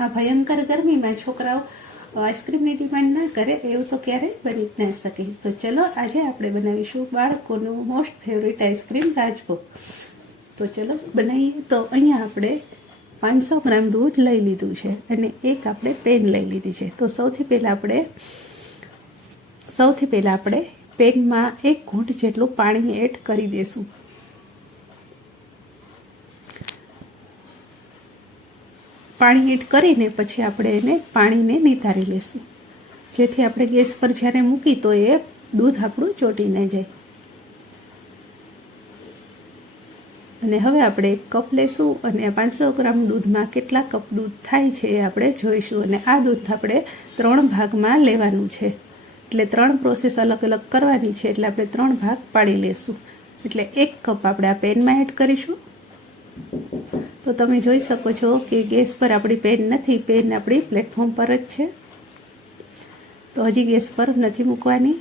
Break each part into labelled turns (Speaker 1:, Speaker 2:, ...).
Speaker 1: આ ભયંકર ગરમીમાં છોકરાઓ આઈસ્ક્રીમની ડિમાન્ડ ના કરે, એવું તો ક્યારેય બની જ ના શકે. તો ચલો, આજે આપણે બનાવીશું બાળકોનું મોસ્ટ ફેવરિટ આઈસ્ક્રીમ રાજભોગ. તો ચલો, બનાવીએ. તો અહીંયા આપણે પાંચસો ગ્રામ દૂધ લઈ લીધું છે અને એક આપણે પેન લઈ લીધી છે. તો સૌથી પહેલાં આપણે, સૌથી પહેલાં આપણે પેનમાં એક ઘૂંટ જેટલું પાણી એડ કરી દઈશું પાણી એડ કરીને પછી આપણે એને પાણીને નિતારી લેશું. જેથી આપણે ગેસ પર જ્યારે મૂકી તો એ દૂધ આપણું ચોટી ન જાય. અને હવે આપણે એક કપ લેશું અને પાંચસો ગ્રામ દૂધમાં કેટલા કપ દૂધ થાય છે એ આપણે જોઈશું. અને આ દૂધ આપણે ત્રણ ભાગમાં લેવાનું છે. એટલે ત્રણ પ્રોસેસ અલગ અલગ કરવાની છે. એટલે આપણે ત્રણ ભાગ પાડી લેશું. એટલે એક કપ આપણે આ પેનમાં એડ કરીશું. તો તમે જોઈ શકો છો કે ગેસ પર આપણી પેન નથી, પેન આપણી પ્લેટફોર્મ પર જ છે. તો હજી ગેસ પર નથી મૂકવાની.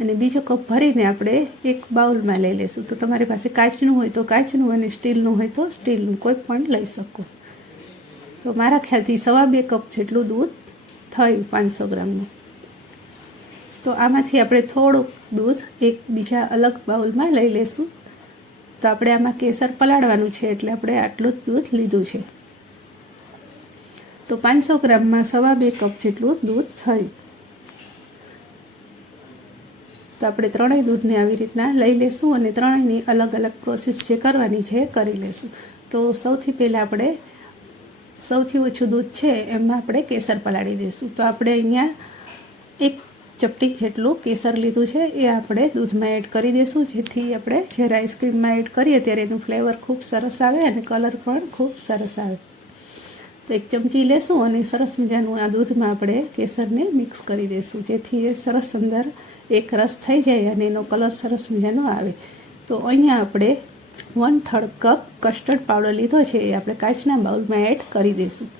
Speaker 1: અને બીજો કપ ભરીને આપણે એક બાઉલમાં લઈ લઈશું. તો તમારી પાસે કાચનું હોય તો કાચનું અને સ્ટીલનું હોય તો સ્ટીલનું, કોઈ પણ લઈ શકો. તો મારા ખ્યાલથી સવા બે કપ જેટલું દૂધ થયું પાંચસો ગ્રામનું. તો આમાંથી આપણે થોડુંક દૂધ એક બીજા અલગ બાઉલમાં લઈ લેશું તો આપણે આમાં કેસર પલાળવાનું છે એટલે આપણે આટલું જ દૂધ લીધું છે. તો પાંચસો ગ્રામમાં સવા બે કપ જેટલું દૂધ થયું. તો આપણે ત્રણેય દૂધને આવી રીતના લઈ લેશું અને ત્રણેયની અલગ અલગ પ્રોસેસ જે કરવાની છે કરી લેશું. તો સૌથી પહેલાં આપણે સૌથી ઓછું દૂધ છે એમાં આપણે કેસર પલાળી દઈશું તો આપણે અહીંયા એક ચપટી જેટલું કેસર લીધું છે એ આપણે દૂધમાં એડ કરી દઈશું જેથી આપણે જ્યારે આઈસ્ક્રીમમાં એડ કરીએ ત્યારે એનું ફ્લેવર ખૂબ સરસ આવે અને કલર પણ ખૂબ સરસ આવે. તો એક ચમચી લેશું અને સરસ મજાનું આ દૂધમાં આપણે કેસરને મિક્સ કરી દઈશું જેથી એ સરસ અંદર એક રસ થઈ જાય અને એનો કલર સરસ મજાનો આવે. તો અહીંયા આપણે one third cup custard powder લીધો છે એ આપણે કાચના બાઉલમાં એડ કરી દઈશું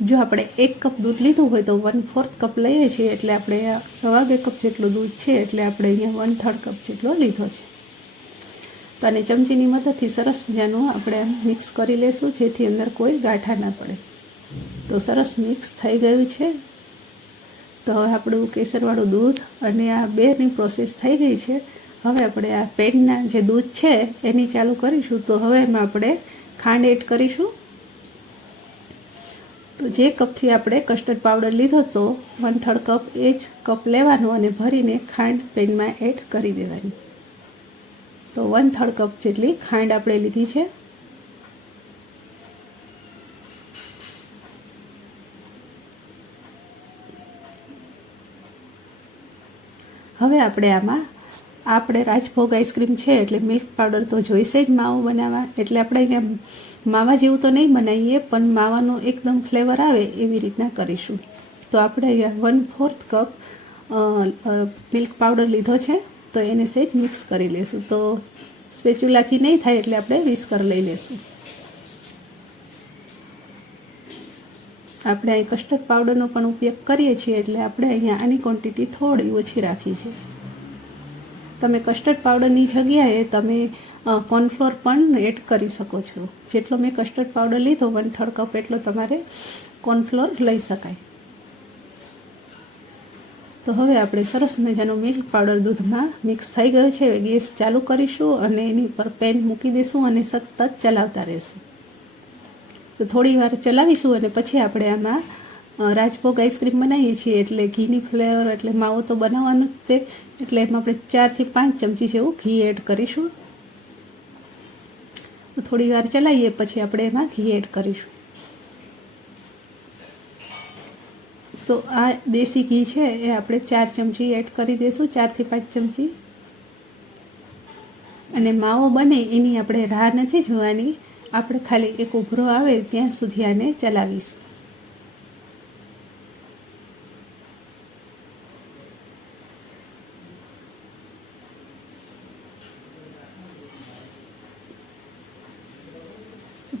Speaker 1: જો આપણે એક કપ દૂધ લીધું હોય તો વન ફોર્થ કપ લઈએ છીએ, એટલે આપણે સવા બે કપ જેટલું દૂધ છે, એટલે આપણે અહીંયા વન થર્ડ કપ જેટલો લીધો છે. તો અને ચમચીની મદદથી સરસ મજાનું આપણે મિક્સ કરી લેશું, જેથી અંદર કોઈ ગાંઠા ના પડે. તો સરસ મિક્સ થઈ ગયું છે. તો હવે આપણું કેસરવાળું દૂધ અને આ બેની પ્રોસેસ થઈ ગઈ છે. હવે આપણે આ પેનના જે દૂધ છે, એની ચાલુ કરીશું. તો હવે એમાં આપણે ખાંડ એડ કરીશું. તો જે કપથી આપણે કસ્ટર્ડ પાવડર લીધો તો વન થર્ડ કપ એ જ કપ લેવાનો અને ભરીને ખાંડ પેનમાં એડ કરી દેવાની. તો વન થર્ડ કપ જેટલી ખાંડ આપણે લીધી છે. હવે આપણે આમાં આપણે રાજભોગ આઈસ્ક્રીમ છે એટલે મિલ્ક પાવડર તો જોઈશે જ માવો બનાવવા. એટલે આપણે અહીંયા માવા જેવું તો નહીં બનાવીએ, પણ માવાનો એકદમ ફ્લેવર આવે એવી રીતના કરીશું. તો આપણે અહીંયા one fourth cup milk powder લીધો છે, તો એને સહેજ મિક્સ કરી લેશું. તો સ્પેચ્યુલાથી નહીં થાય એટલે આપણે વિસ્કર લઈ લેશું. આપણે અહીં કસ્ટર્ડ પાવડરનો પણ ઉપયોગ કરીએ છીએ એટલે આપણે અહીંયા આની ક્વોન્ટિટી થોડી ઓછી રાખી છે. તમે કસ્ટર્ડ પાવડરની જગ્યાએ તમે કોર્નફ્લોર પણ એડ કરી શકો છો. જેટલો મેં કસ્ટર્ડ પાવડર લીધો વન થર્ડ કપ એટલો તમારે કોર્નફ્લોર લઈ શકાય. તો હવે આપણે સરસ મજાનો મિલ્ક પાવડર દૂધમાં મિક્સ થઈ ગયો છે. હવે ગેસ ચાલુ કરીશું અને એની પર પેન મૂકી દઈશું અને સતત ચલાવતા રહીશું. તો થોડી વાર ચલાવીશું અને પછી આપણે આમાં રાજભોગ આઈસ્ક્રીમ બનાવીએ છીએ એટલે ઘીની ફ્લેવર એટલે માવો તો બનાવવાનું જ તે, એટલે એમાં આપણે ચારથી પાંચ ચમચી જેવું ઘી એડ કરીશું. થોડી વાર ચલાવીએ, પછી આપણે એમાં ઘી એડ કરીશું. તો આ દેશી ઘી છે, એ આપણે ચાર ચમચી એડ કરી દઈશું ચારથી પાંચ ચમચી. અને માવો બને એની આપણે રાહ નથી જોવાની, આપણે ખાલી એક ઉભરો આવે ત્યાં સુધી આને ચલાવીશું.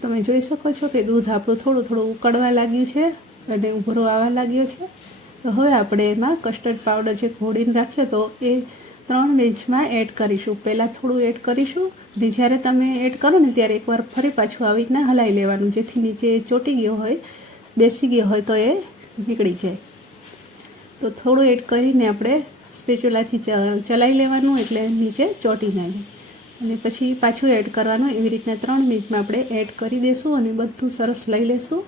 Speaker 1: તમે જોઈ શકો છો કે દૂધ આપણું થોડું થોડું ઉકળવા લાગ્યું છે અને ઉભરો આવવા લાગ્યો છે. તો હવે આપણે એમાં કસ્ટર્ડ પાવડર જે ઘોળીને રાખ્યો તો એ ત્રણ બેચમાં એડ કરીશું. પહેલાં થોડું એડ કરીશું. ને જ્યારે તમે એડ કરો ને ત્યારે એકવાર ફરી પાછું આવી રીતના હલાવી લેવાનું. જેથી નીચે ચોટી ગયો હોય, બેસી ગયો હોય તો એ નીકળી જાય. તો થોડું એડ કરીને આપણે સ્પેચ્યુલાથી ચલાવી લેવાનું એટલે નીચે ચોટી ના જાય. અને પછી પાછું એડ કરવાનું. એવી રીતના ત્રણ મિનિટમાં આપણે એડ કરી દઈશું અને બધું સરસ લઈ લેશું.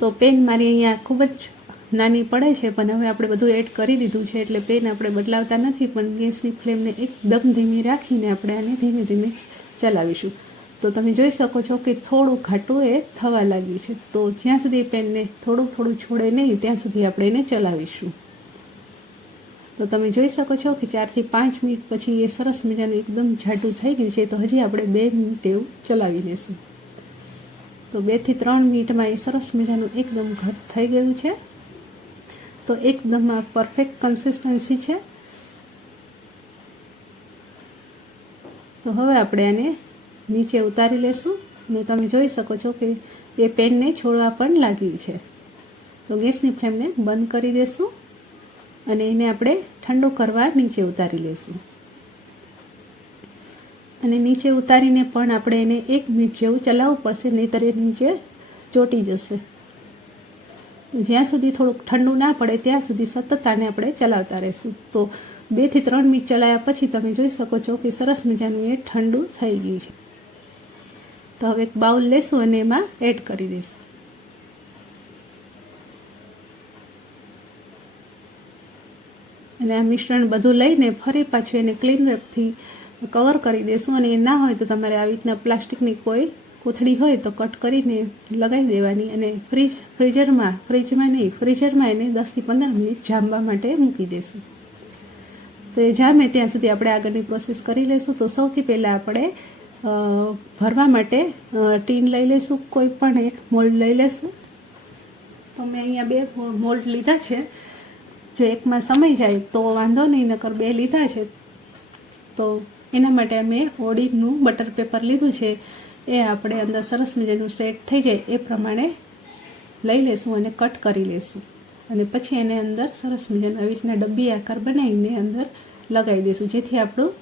Speaker 1: તો પેન મારી અહીંયા ખૂબ જ નાની પડે છે, પણ હવે આપણે બધું એડ કરી દીધું છે, એટલે પેન આપણે બદલાવતા નથી, પણ ગેસની ફ્લેમને એકદમ ધીમી રાખીને આપણે આને ધીમે ધીમે ચલાવીશું. તો તમે જોઈ શકો છો કે થોડું ઘાટું એ થવા લાગ્યું છે. તો જ્યાં સુધી પેનને થોડું થોડું છોડે નહીં, ત્યાં સુધી આપણે એને ચલાવીશું. તો તમે જોઈ શકો છો કે ચારથી પાંચ મિનિટ પછી એ સરસ મજાનું એકદમ જાડું થઈ ગયું છે. તો હજી આપણે બે મિનિટ એવું ચલાવી લઈશું તો બેથી ત્રણ મિનિટમાં એ સરસ મજાનું એકદમ ઘટ થઈ ગયું છે. તો એકદમ આ પરફેક્ટ કન્સિસ્ટન્સી છે. તો હવે આપણે આને નીચે ઉતારી લેશું અને તમે જોઈ શકો છો કે એ પેનને છોડવા પણ લાગ્યું છે. તો ગેસની ફ્લેમને બંધ કરી દેશું. અને એને આપણે ઠંડુ કરવા નીચે ઉતારી લઈશું અને નીચે ઉતારીને પણ આપણે એને એક મિનિટ જેવું ચલાવવું પડશે, નહીંતર એ નીચે ચોટી જશે. જ્યાં સુધી થોડુંક ઠંડુ ના પડે, ત્યાં સુધી સતત આને આપણે ચલાવતા રહીશું. તો બેથી ત્રણ મિનિટ ચલાવ્યા પછી તમે જોઈ શકો છો કે સરસ મજાનું એ ઠંડુ થઈ ગયું છે. તો હવે એક બાઉલ લેશું અને એમાં એડ કરી દઈશું. અને આ મિશ્રણ બધું લઈને ફરી પાછું એને ક્લીન રેપથી કવર કરી દેશું. અને એ ના હોય તો તમારે આવી રીતના પ્લાસ્ટિકની કોઈ કોથળી હોય તો કટ કરીને લગાવી દેવાની અને ફ્રીજ ફ્રીઝરમાં ફ્રીજમાં નહીં ફ્રીઝરમાં એને દસથી પંદર મિનિટ જામવા માટે મૂકી દેશું. તો એ જામે ત્યાં સુધી આપણે આગળની પ્રોસેસ કરી લઈશું તો સૌથી પહેલાં આપણે ભરવા માટે ટીન લઈ લઈશું કોઈ પણ એક મોલ્ડ લઈ લઈશું તો મેં અહીંયા બે મોલ્ડ લીધા છે. જો એકમાં સમય જાય તો વાંધો નહીં, નકર બે લીધા છે. તો એના માટે મેં ઓડિનનું બટર પેપર લીધું છે. એ આપણે અંદર સરસ મજાનું સેટ થઈ જાય એ પ્રમાણે લઈ લેશું અને કટ કરી લેશું. અને પછી એને અંદર સરસ મજાનું આવી રીતના ડબ્બી આકાર બનાવીને અંદર લગાવી દઈશું જેથી આપણું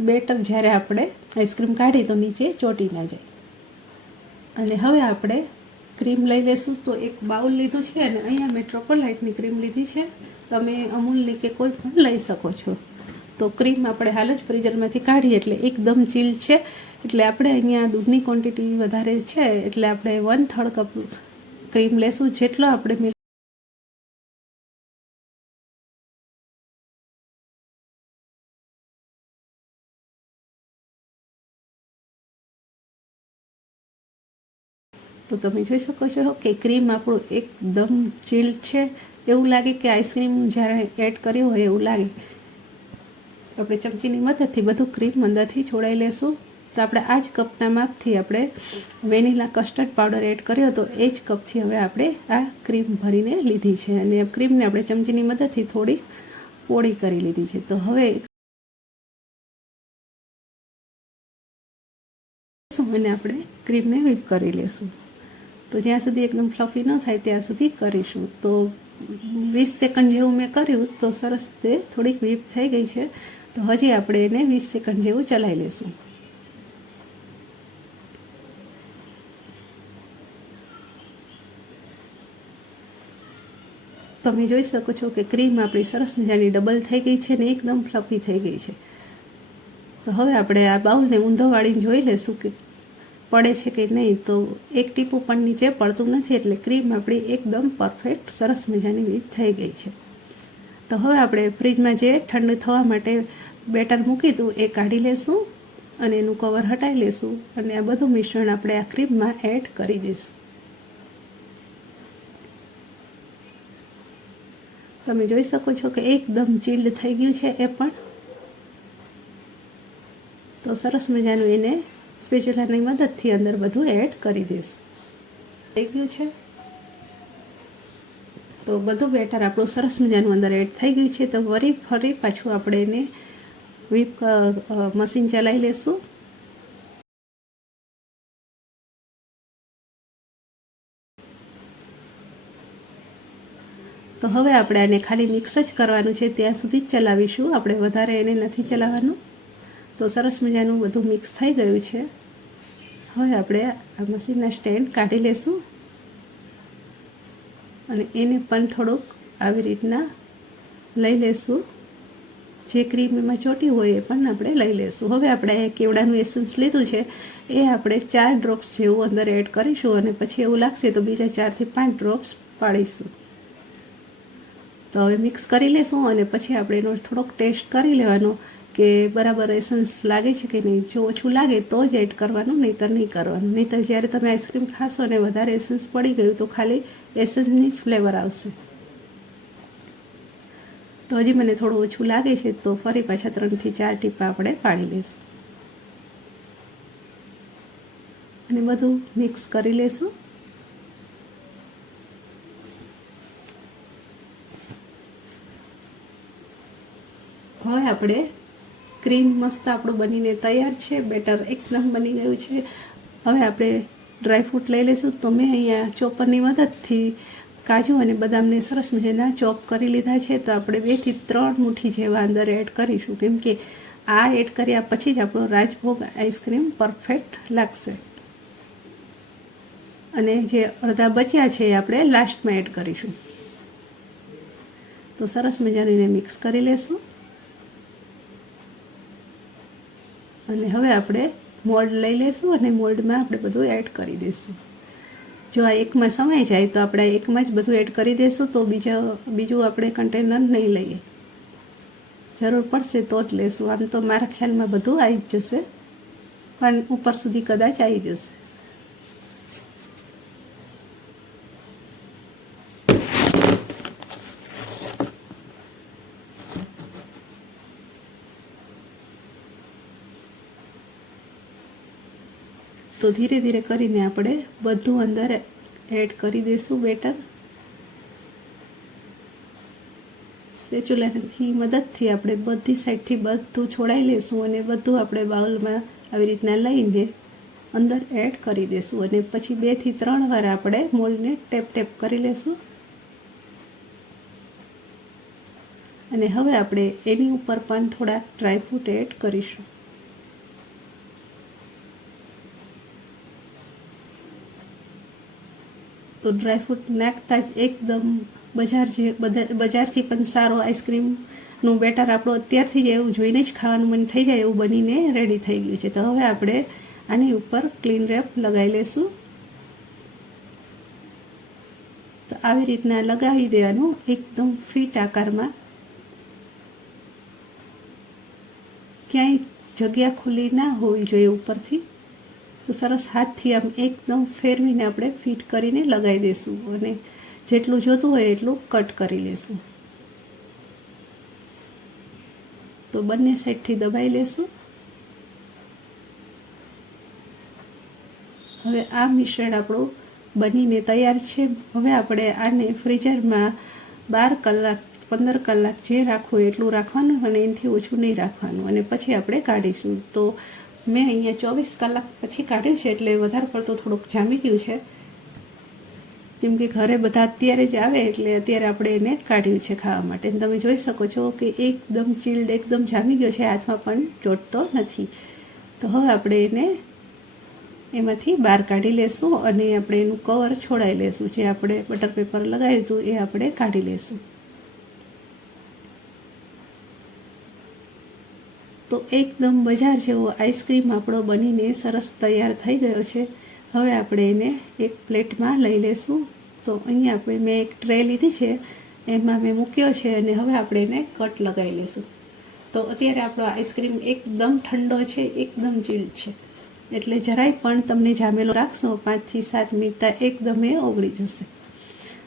Speaker 1: બેટર જ્યારે આપણે આઈસ્ક્રીમ કાઢીએ તો નીચે ચોટી ના જાય. અને હવે આપણે ક્રીમ લઈ લેશું તો એક બાઉલ લીધું છે અને અહીંયા મેં ટ્રોપોલાઇટની ક્રીમ લીધી છે. તમે અમૂલની કે કોઈ પણ લઈ શકો છો. તો ક્રીમ આપણે હાલ જ ફ્રીઝરમાંથી કાઢીએ એટલે એકદમ ચીલ છે. એટલે આપણે અહીંયા દૂધની ક્વોન્ટિટી વધારે છે એટલે આપણે વન થર્ડ કપ ક્રીમ લેશું જેટલો આપણે તો તમે જોઈ શકો છો કે ક્રીમ આપણું એકદમ ચીલ છે. એવું લાગે કે આઈસ્ક્રીમ જ્યારે એડ કર્યું હોય એવું લાગે. આપણે ચમચીની મદદથી બધું ક્રીમ અંદરથી છોડાઈ લેશું. તો આપણે આ જ કપના માપથી આપણે વેનીલા કસ્ટર્ડ પાવડર એડ કર્યો હતો એ જ કપથી હવે આપણે આ ક્રીમ ભરીને લીધી છે. અને ક્રીમને આપણે ચમચીની મદદથી થોડી પોળી કરી લીધી છે. તો હવે અને આપણે ક્રીમને વીપ કરી લેશું. તો જ્યાં સુધી એકદમ ફ્લફી ન થાય ત્યાં સુધી કરીશું. તો વીસ સેકન્ડ જેવું મેં કર્યું તો સરસ તે થોડીક વીપ થઈ ગઈ છે. તો હજી આપણે એને વીસ સેકન્ડ જેવું ચલાવી લેશું. તમે જોઈ શકો છો કે ક્રીમ આપણી સરસ મજાની ડબલ થઈ ગઈ છે ને એકદમ ફ્લફી થઈ ગઈ છે. તો હવે આપણે આ બાઉલને ઊંધો વાળીને જોઈ લેશું કે પડે છે કે નહીં, તો એક ટીપું પણ નીચે પડતું નથી એટલે ક્રીમ આપણી એકદમ પરફેક્ટ, સરસ મજાની વીજ થઈ ગઈ છે. તો હવે આપણે ફ્રીજમાં જે ઠંડુ થવા માટે બેટર મૂકી હતું એ કાઢી લેશું અને એનું કવર હટાવી લેશું અને આ બધું મિશ્રણ આપણે આ ક્રીમમાં એડ કરી દઈશું. તમે જોઈ શકો છો કે એકદમ ચીલ્ડ થઈ ગયું છે એ પણ. તો સરસ મજાનું એને સ્પેચ્યુલાની મદદથી અંદર બધું એડ કરી દઈશું. થઈ ગયું છે? તો બધું બેટર આપણું સરસ મજાનું અંદર એડ થઈ ગયું છે. તો ફરી ફરી પાછું આપણે એને વીપ મશીન ચલાવી લેશું. તો હવે આપણે આને ખાલી મિક્સ જ કરવાનું છે. ત્યાં સુધી જ ચલાવીશું. આપણે વધારે એને નથી ચલાવવાનું. તો સરસ મજાનું બધું મિક્સ થઈ ગયું છે. હવે આપણે આ મશીનના સ્ટેન્ડ કાઢી લેશું. અને એને પણ થોડુંક આવી રીતના લઈ લેશું. જે ક્રીમ એમાં ચોટી હોય એ પણ આપણે લઈ લેશું. હવે આપણે કેવડાનું એસન્સ લીધું છે, એ આપણે ચાર ડ્રોપ્સ જેવું અંદર એડ કરીશું અને પછી એવું લાગશે તો બીજા ચારથી પાંચ ડ્રોપ્સ પાડીશું. તો હવે મિક્સ કરી લેશું અને પછી આપણે એનો થોડોક ટેસ્ટ કરી લેવાનો. કે બરાબર એસન્સ લાગે છે કે નહીં? જો ઓછું લાગે તો જ એડ કરવાનું, નહીંતર નહીં કરવાનું. નહીંતર જ્યારે તમે આઈસ્ક્રીમ ખાશો ને વધારે એસન્સ પડી ગયું, તો ખાલી એસન્સની જ ફ્લેવર આવશે. તો હજી મને થોડું ઓછું લાગે છે, તો ફરી પાછા ત્રણથી ચાર ટીપા આપણે પાડી લઈશું. અને બધું મિક્સ કરી લેશું હવે આપણે ક્રીમ મસ્ત આપણું બનીને તૈયાર છે, બેટર એકદમ બની ગયું છે. હવે આપણે ડ્રાયફ્રૂટ લઈ લઈશું. તો મેં અહીંયા ચોપરની મદદથી કાજુ અને બદામને સરસ મજાના ચોપ કરી લીધા છે. તો આપણે બેથી ત્રણ મુઠ્ઠી જેવા અંદર એડ કરીશું. કેમ કે આ એડ કર્યા પછી જ આપણો રાજભોગ આઈસ્ક્રીમ પરફેક્ટ લાગશે. અને જે અડધા બચ્યા છે એ આપણે લાસ્ટમાં એડ કરીશું. તો સરસ મજાની મિક્સ કરી લેશું. અને હવે આપણે મોલ્ડ લઈ લેશું અને મોલ્ડમાં આપણે બધું એડ કરી દઈશું. જો આ એકમાં સમાઈ જાય તો આપણે એકમાં જ બધું એડ કરી દઈશું તો બીજા, બીજું આપણે કન્ટેનર નહીં લઈએ. જરૂર પડશે તો જ લેશું. આમ તો મારા ખ્યાલમાં બધું આવી જ જશે. પણ ઉપર સુધી કદાચ આવી જશે. તો ધીરે ધીરે કરીને આપણે બધું અંદર એડ કરી દઈશું, બેટર. સ્પેચ્યુલાની મદદથી આપણે બધી સાઈડથી બધું છોડાઈ લઈશું અને બધું આપણે બાઉલમાં આવી રીતના લઈને અંદર એડ કરી દઈશું અને પછી બેથી ત્રણ વાર આપણે મોલને ટેપ ટેપ કરી લેશું અને હવે આપણે એની ઉપર પણ થોડા ડ્રાયફ્રૂટ એડ કરીશું. તો ડ્રાયફ્રૂટ નાખતા જ એકદમ બજાર જે બજારથી પણ સારો આઈસ્ક્રીમનું બેટર આપણો અત્યારથી જ એવું જોઈને જ ખાવાનું મન થઈ જાય એવું બનીને રેડી થઈ ગયું છે. તો હવે આપણે આની ઉપર ક્લીન રેપ લગાવી લેશું. તો આવી રીતના લગાવી દેવાનું એકદમ ફિટ આકારમાં. ક્યાંય જગ્યા ખુલ્લી ના હોવી જોઈએ ઉપરથી. તો સરસ હાથથી આમ એકદમ ફેરવીને આપણે ફિટ કરીને લગાવી દઈશું અને જેટલું જોતું હોય એટલું કટ કરી લેશું. તો બંને સાઈડથી દબાઈ લેશું. હવે આ મિશ્રણ આપણું બનીને તૈયાર છે. હવે આપણે આને ફ્રીઝરમાં બાર કલાક, પંદર કલાક જે રાખવું એટલું રાખવાનું અને એનાથી ઓછું નહીં રાખવાનું અને પછી આપણે કાઢીશું. તો મેં અહીંયા ચોવીસ કલાક પછી કાઢ્યું છે એટલે વધારે પડતું થોડુંક જામી ગયું છે. કેમ કે ઘરે બધા અત્યારે જ આવે એટલે અત્યારે આપણે એને કાઢ્યું છે ખાવા માટે. તમે જોઈ શકો છો કે એકદમ ચીલ્ડ એકદમ જામી ગયો છે, હાથમાં પણ ચોટતો નથી. તો હવે આપણે એને એમાંથી બહાર કાઢી લેશું અને આપણે એનું કવર છોડાઈ લેશું. જે આપણે બટર પેપર લગાવ્યું હતું એ આપણે કાઢી લેશું. તો એકદમ બજાર જેવો આઈસ્ક્રીમ આપણો બનીને સરસ તૈયાર થઈ ગયો છે. હવે આપણે એને એક પ્લેટમાં લઈ લેશું. તો અહીંયા આપણે મેં એક ટ્રે લીધી છે. એમાં મેં મૂક્યો છે અને હવે આપણે એને કટ લગાવી લઈશું તો અત્યારે આપણો આઈસ્ક્રીમ એકદમ ઠંડો છે, એકદમ ચીલ છે. એટલે જરાય પણ તમને જામેલો રાખશો પાંચથી સાત મિનિટ એકદમ એ ઓગળી જશે.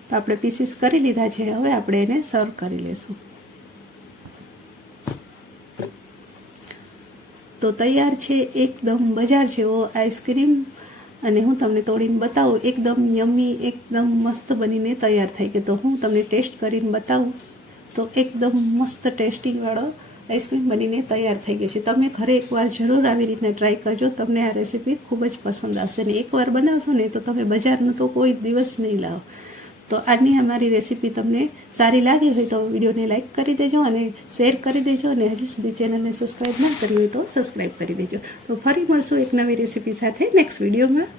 Speaker 1: તો આપણે પીસીસ કરી લીધા છે. હવે આપણે એને સર્વ કરી લેશું. તો તૈયાર છે એકદમ બજાર જેવો આઈસ્ક્રીમ. અને હું તમને તોડીને બતાવું, એકદમ યમી, એકદમ મસ્ત બનીને તૈયાર થઈ ગયો તો હું તમને ટેસ્ટ કરીને બતાવું, તો એકદમ મસ્ત ટેસ્ટિંગવાળો આઈસ્ક્રીમ બનીને તૈયાર થઈ ગયો છે. તમે ઘરે એકવાર જરૂર આવી રીતના ટ્રાય કરજો, તમને આ રેસીપી ખૂબ જ પસંદ આવશે. ને એકવાર બનાવશો ને તો તમે બજારનું તો કોઈ દિવસ નહીં લાવો. તો આજની અમારી રેસીપી તમને સારી લાગી હોય તો વિડીયોને લાઇક કરી દેજો અને શેર કરી દેજો અને હજી સુધી ચેનલને સબસ્ક્રાઈબ ના કરી હોય તો સબસ્ક્રાઈબ કરી દેજો. તો ફરી મળશું એક નવી રેસીપી સાથે નેક્સ્ટ વિડીયોમાં.